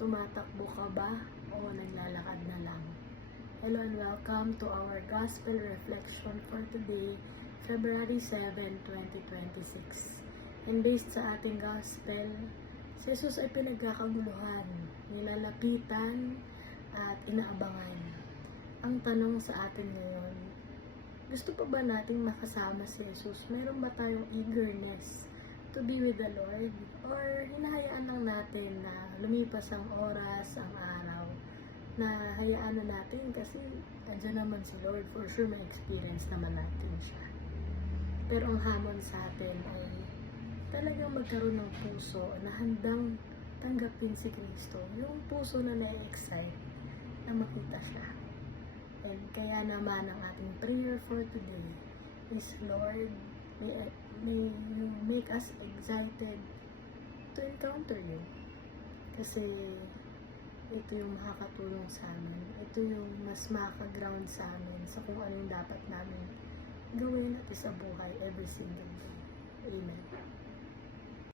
Tumatakbo ka ba o naglalakad na lang? Hello and welcome to our Gospel Reflection for today, February 7, 2026. And based sa ating Gospel, si Jesus ay pinagkakaguluhan, nilalapitan at inaabangan. Ang tanong sa atin ngayon, gusto pa ba nating makasama si Jesus? Meron ba tayong eagerness to be with the Lord? Or hinahayaan lang natin na lumipas ang oras, ang araw, na hayaan na natin kasi andyan naman si Lord, for sure may experience naman natin siya. Pero ang hamon sa atin ay talagang magkaroon ng puso na handang tanggapin si Kristo. Yung puso na na-excite na makita siya. And kaya naman ang ating prayer for today is, Lord, may you make us excited to encounter you. Kasi ito yung makakatulong sa amin. Ito yung mas makaka-ground sa amin sa kung anong dapat namin gawin at sa buhay every single day. Amen.